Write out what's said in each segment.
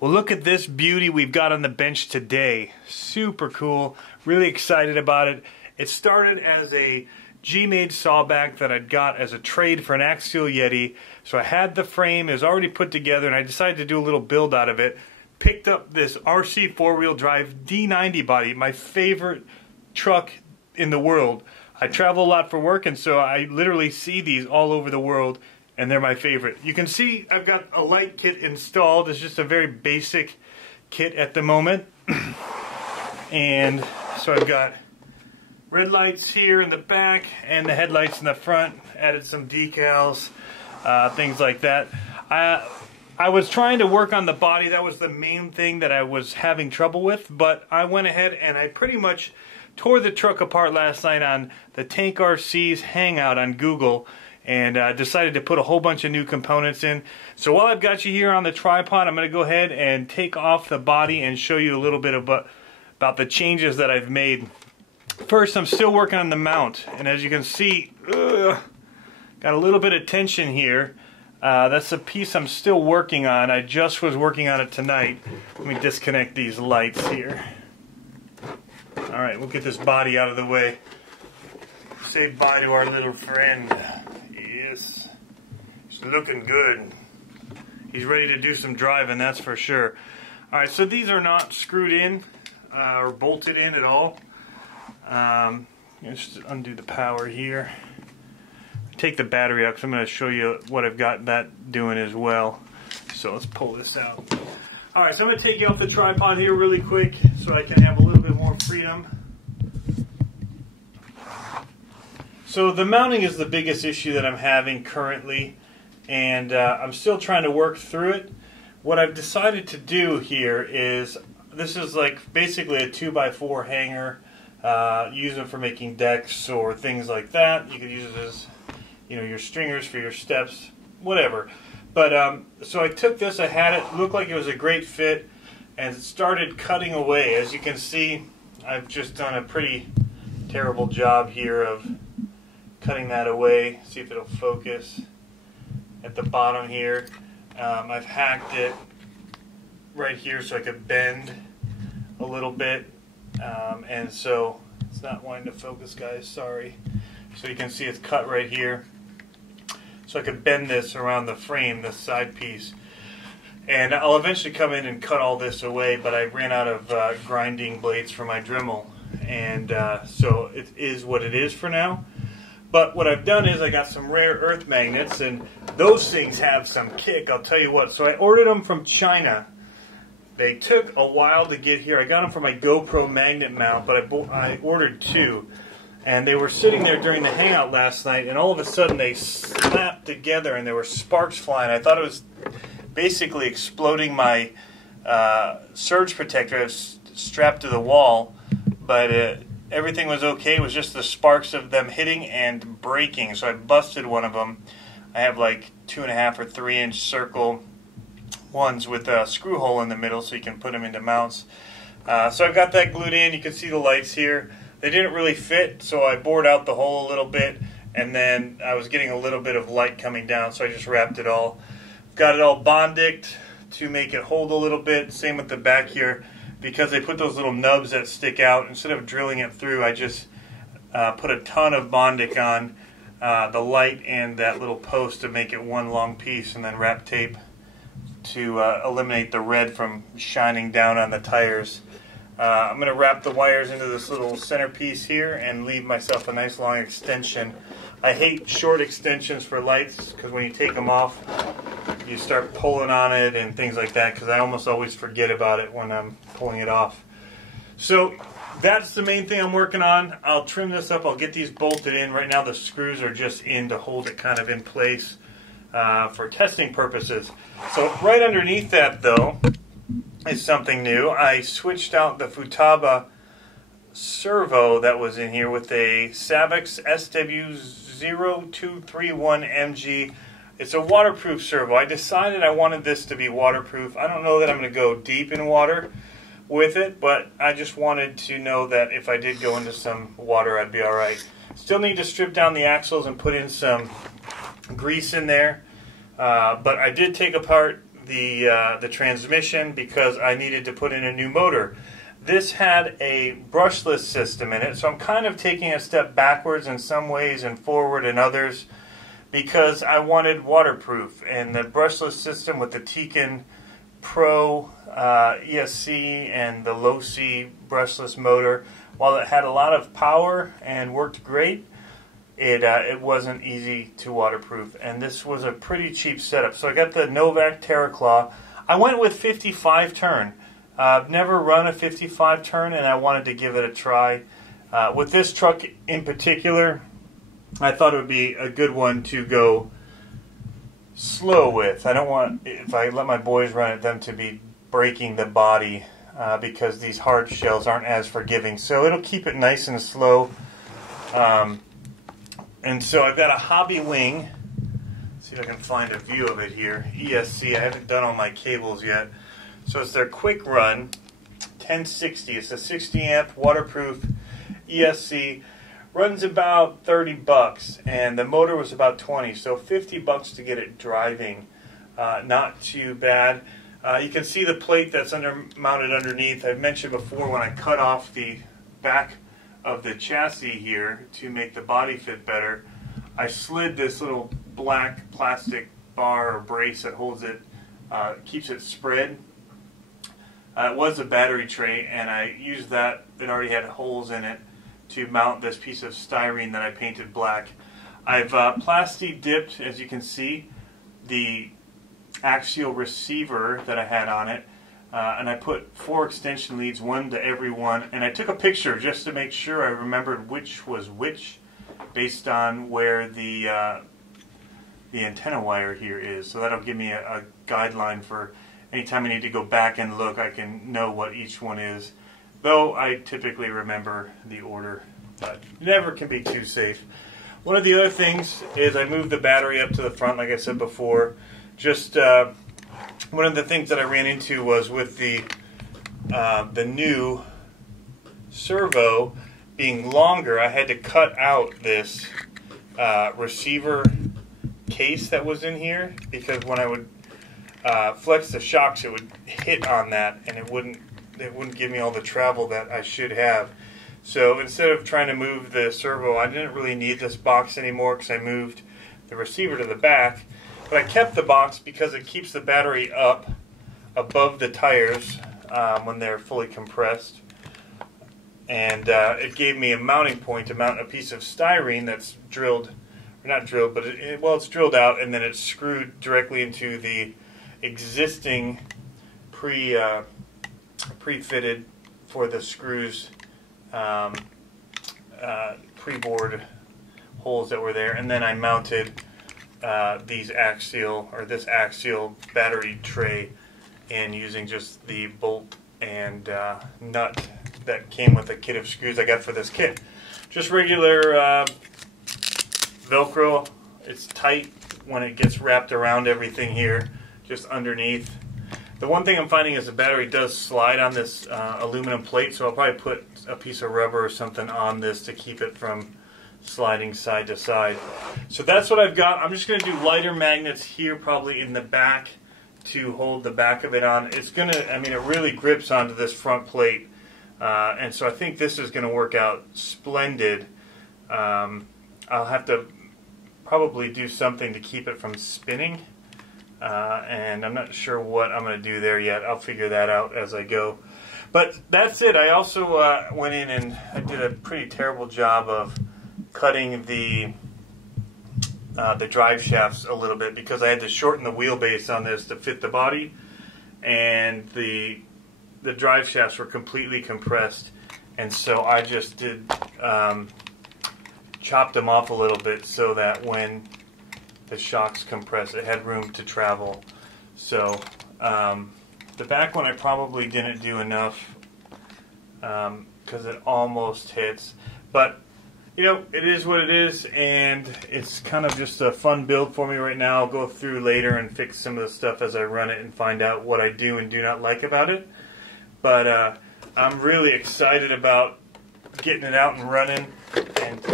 Well, look at this beauty we've got on the bench today. Super cool. Really excited about it. It started as a GMADE Sawback that I'd got as a trade for an axial Yeti. So I had the frame, it was already put together, and I decided to do a little build out of it. Picked up this RC4 drive D90 body, my favorite truck in the world. I travel a lot for work, and so I literally see these all over the world, and they're my favorite. You can see I've got a light kit installed. It's just a very basic kit at the moment. And so I've got red lights here in the back and the headlights in the front. Added some decals, things like that. I was trying to work on the body. That was the main thing that I was having trouble with, but I went ahead and I pretty much tore the truck apart last night on the Tank RC's Hangout on Google, and decided to put a whole bunch of new components in. So while I've got you here on the tripod, I'm going to go ahead and take off the body and show you a little bit about the changes that I've made. First, I'm still working on the mount, and as you can see, got a little bit of tension here. That's the piece I'm still working on. I just was working on it tonight. Let me disconnect these lights here. Alright, we'll get this body out of the way. Say bye to our little friend. Yes. He's looking good. He's ready to do some driving, that's for sure. Alright, so these are not screwed in or bolted in at all. Just undo the power here. Take the battery out because I'm going to show you what I've got that doing as well. So let's pull this out. Alright, so I'm going to take you off the tripod here really quick so I can have a little bit more freedom. So the mounting is the biggest issue that I'm having currently, and I'm still trying to work through it. What I've decided to do here is, this is like basically a 2x4 hanger. Use them for making decks or things like that. You could use it as, you know, your stringers for your steps, whatever. But so I took this, I had it, looked like it was a great fit, and started cutting away. As you can see, I've just done a pretty terrible job here of cutting that away. See if it'll focus at the bottom here. I've hacked it right here so I could bend a little bit, and so it's not wanting to focus, guys, sorry. So you can see it's cut right here. So I could bend this around the frame, this side piece. And I'll eventually come in and cut all this away, but I ran out of grinding blades for my Dremel. And so it is what it is for now. But what I've done is I got some rare earth magnets, and those things have some kick, I'll tell you what. So I ordered them from China. They took a while to get here. I got them for my GoPro magnet mount, but I ordered two. And they were sitting there during the hangout last night, and all of a sudden they slapped together and there were sparks flying. I thought it was basically exploding my surge protector. I was strapped to the wall, but everything was okay. It was just the sparks of them hitting and breaking. So I busted one of them. I have like 2.5 or 3 inch circle ones with a screw hole in the middle so you can put them into mounts. So I've got that glued in. You can see the lights here. They didn't really fit, so I bored out the hole a little bit, and then I was getting a little bit of light coming down, so I just wrapped it all. Got it all Bondiced to make it hold a little bit. Same with the back here. Because they put those little nubs that stick out, instead of drilling it through, I just put a ton of Bondic on the light and that little post to make it one long piece, and then wrap tape to eliminate the red from shining down on the tires. I'm going to wrap the wires into this little centerpiece here and leave myself a nice long extension. I hate short extensions for lights because when you take them off, you start pulling on it and things like that, because I almost always forget about it when I'm pulling it off. So that's the main thing I'm working on. I'll trim this up. I'll get these bolted in. Right now the screws are just in to hold it kind of in place for testing purposes. So right underneath that, though, is something new. I switched out the Futaba Servo that was in here with a Savox SW00231 MG. It's a waterproof servo. I decided I wanted this to be waterproof. I don't know that I'm going to go deep in water with it, but I just wanted to know that if I did go into some water, I'd be alright. Still need to strip down the axles and put in some grease in there, but I did take apart the transmission because I needed to put in a new motor. This had a brushless system in it, so I'm kind of taking a step backwards in some ways and forward in others because I wanted waterproof. And the brushless system with the Tekin Pro ESC and the low C brushless motor, while it had a lot of power and worked great, it wasn't easy to waterproof. And this was a pretty cheap setup. So I got the Novak Terraclaw. I went with 55 turn. I've never run a 55 turn, and I wanted to give it a try. With this truck in particular, I thought it would be a good one to go slow with. I don't want, if I let my boys run it, them to be breaking the body because these hard shells aren't as forgiving. So it'll keep it nice and slow. And so I've got a Hobbywing. See if I can find a view of it here. ESC. I haven't done all my cables yet. So it's their Quicrun 1060. It's a 60 amp waterproof ESC. Runs about 30 bucks, and the motor was about 20, so 50 bucks to get it driving. Not too bad. You can see the plate that's mounted underneath. I've mentioned before when I cut off the back of the chassis here to make the body fit better, I slid this little black plastic bar or brace that holds it, keeps it spread. It was a battery tray, and I used that. It already had holes in it to mount this piece of styrene that I painted black. I've plasti dipped, as you can see, the axial receiver that I had on it, and I put 4 extension leads, one to every one, and I took a picture just to make sure I remembered which was which based on where the antenna wire here is. So that'll give me a guideline for anytime I need to go back and look, I can know what each one is. Though I typically remember the order, but never can be too safe. One of the other things is I moved the battery up to the front, like I said before. Just one of the things that I ran into was with the new servo being longer, I had to cut out this receiver case that was in here because when I would flex the shocks, it would hit on that, and it wouldn't give me all the travel that I should have. So instead of trying to move the servo, I didn't really need this box anymore because I moved the receiver to the back. But I kept the box because it keeps the battery up above the tires when they're fully compressed. And it gave me a mounting point to mount a piece of styrene that's drilled, or not drilled, but it's drilled out, and then it's screwed directly into the existing pre-fitted for the screws pre-bored holes that were there, and then I mounted this axial battery tray in using just the bolt and nut that came with a kit of screws I got for this kit. Just regular Velcro. It's tight when it gets wrapped around everything here, just underneath. The one thing I'm finding is the battery does slide on this aluminum plate, so I'll probably put a piece of rubber or something on this to keep it from sliding side to side. So that's what I've got. I'm just going to do lighter magnets here, probably in the back, to hold the back of it on. It's going to, I mean, it really grips onto this front plate, and so I think this is going to work out splendid. I'll have to probably do something to keep it from spinning. And I'm not sure what I'm going to do there yet. I'll figure that out as I go. But that's it. I also went in and I did a pretty terrible job of cutting the drive shafts a little bit because I had to shorten the wheelbase on this to fit the body, and the drive shafts were completely compressed, and so I just did chopped them off a little bit so that when the shocks compress, it had room to travel. So the back one I probably didn't do enough because it almost hits, but you know, it is what it is, and it's kind of just a fun build for me right now. I'll go through later and fix some of the stuff as I run it and find out what I do and do not like about it. But I'm really excited about getting it out and running, and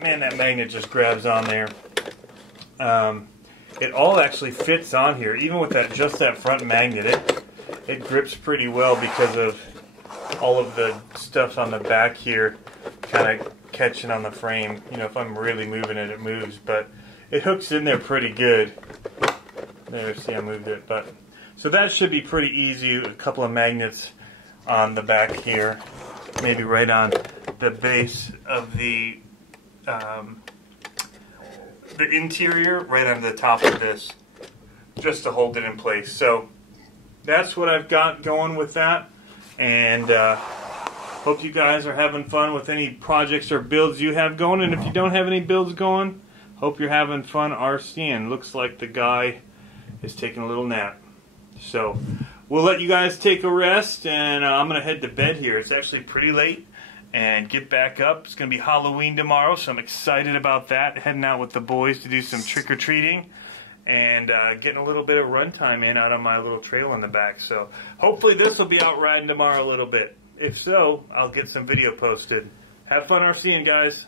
man, that magnet just grabs on there. it all actually fits on here, even with that just that front magnet. It grips pretty well because of all of the stuff on the back here kind of catching on the frame. You know, if I'm really moving it, it moves, but it hooks in there pretty good. There, see, I moved it, but so that should be pretty easy. A couple of magnets on the back here, maybe right on the base of the interior, right on the top of this, just to hold it in place. So that's what I've got going with that, and hope you guys are having fun with any projects or builds you have going. And if you don't have any builds going, hope you're having fun RCing. Looks like the guy is taking a little nap. So we'll let you guys take a rest, and I'm going to head to bed here. It's actually pretty late, and get back up. It's going to be Halloween tomorrow, so I'm excited about that. Heading out with the boys to do some trick-or-treating, and getting a little bit of runtime in out on my little trail in the back. So hopefully this will be out riding tomorrow a little bit. If so, I'll get some video posted. Have fun RCing, guys.